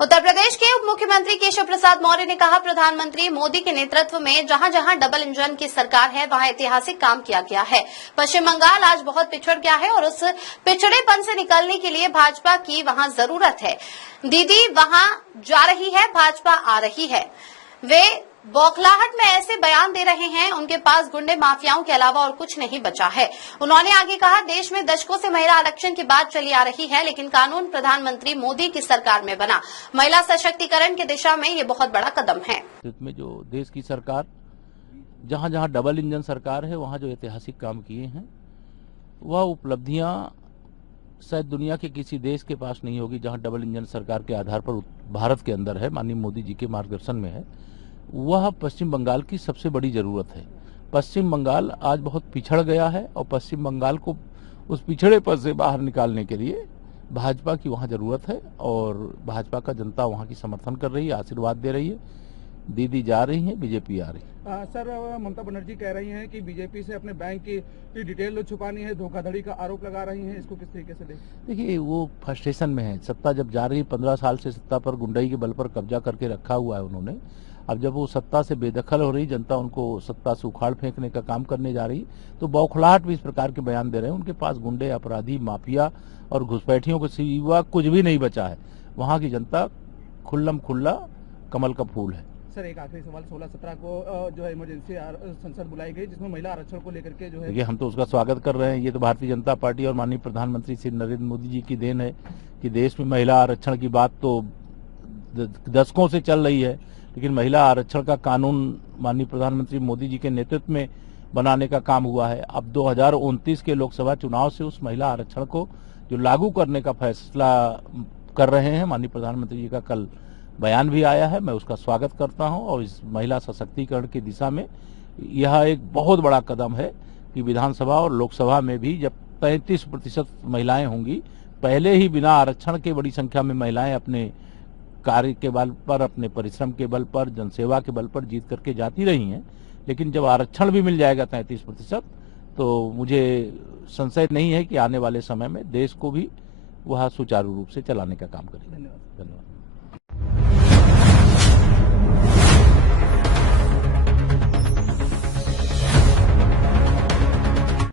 उत्तर प्रदेश के उप मुख्यमंत्री केशव प्रसाद मौर्य ने कहा, प्रधानमंत्री मोदी के नेतृत्व में जहां जहां डबल इंजन की सरकार है वहां ऐतिहासिक काम किया गया है। पश्चिम बंगाल आज बहुत पिछड़ गया है और उस पिछड़ेपन से निकलने के लिए भाजपा की वहां जरूरत है। दीदी वहां जा रही है, भाजपा आ रही है। वे बौखलाहट में ऐसे बयान दे रहे हैं, उनके पास गुंडे माफियाओं के अलावा और कुछ नहीं बचा है। उन्होंने आगे कहा, देश में दशकों से महिला आरक्षण की बात चली आ रही है, लेकिन कानून प्रधानमंत्री मोदी की सरकार में बना। महिला सशक्तिकरण की दिशा में ये बहुत बड़ा कदम है। में जो देश की सरकार जहां जहां डबल इंजन सरकार है वहां जो ऐतिहासिक काम किए हैं वह उपलब्धियां शायद दुनिया के किसी देश के पास नहीं होगी। जहां डबल इंजन सरकार के आधार पर भारत के अंदर है, माननीय मोदी जी के मार्गदर्शन में है, वह पश्चिम बंगाल की सबसे बड़ी जरूरत है। पश्चिम बंगाल आज बहुत पिछड़ गया है और पश्चिम बंगाल को उस पिछड़ेपन से बाहर निकालने के लिए भाजपा की वहां जरूरत है और भाजपा का जनता वहां की समर्थन कर रही है, आशीर्वाद दे रही है। दीदी जा रही है, बीजेपी आ रही है। सर, ममता बनर्जी कह रही हैं कि बीजेपी से अपने बैंक की डिटेल छुपानी है, धोखाधड़ी का आरोप लगा रही हैं। इसको किस तरीके से देखिए, वो फ्रस्ट्रेशन में है। सत्ता जब जा रही, 15 साल से सत्ता पर गुंडाई के बल पर कब्जा करके रखा हुआ है उन्होंने। अब जब वो सत्ता से बेदखल हो रही, जनता उनको सत्ता से उखाड़ फेंकने का काम करने जा रही, तो बौखलाहट भी इस प्रकार के बयान दे रहे हैं। उनके पास गुंडे, अपराधी, माफिया और घुसपैठियों के सिवा कुछ भी नहीं बचा है। वहां की जनता खुल्लम खुल्ला कमल का फूल है। सर, एक आखिरी सवाल, 16-17 को जो है इमरजेंसी संसद बुलाई गई, जिसमें महिला आरक्षण को लेकर के जो है, देखिए, हम तो उसका स्वागत कर रहे हैं। ये तो भारतीय जनता पार्टी और माननीय प्रधानमंत्री श्री नरेंद्र मोदी जी की देन है कि देश में महिला आरक्षण की बात तो दशकों से चल रही है, लेकिन महिला आरक्षण का कानून माननीय प्रधानमंत्री मोदी जी के नेतृत्व में बनाने का काम हुआ है। अब 2029 के लोकसभा चुनाव से उस महिला आरक्षण को जो लागू करने का फैसला कर रहे हैं, माननीय प्रधानमंत्री जी का कल बयान भी आया है। मैं उसका स्वागत करता हूं और इस महिला सशक्तिकरण की दिशा में यह एक बहुत बड़ा कदम है कि विधानसभा और लोकसभा में भी जब 33% महिलाएं होंगी, पहले ही बिना आरक्षण के बड़ी संख्या में महिलाएं अपने कार्य के बल पर, अपने परिश्रम के बल पर, जनसेवा के बल पर जीत करके जाती रही हैं, लेकिन जब आरक्षण भी मिल जाएगा 33%, तो मुझे संशय नहीं है कि आने वाले समय में देश को भी वह सुचारू रूप से चलाने का काम करेगा। धन्यवाद।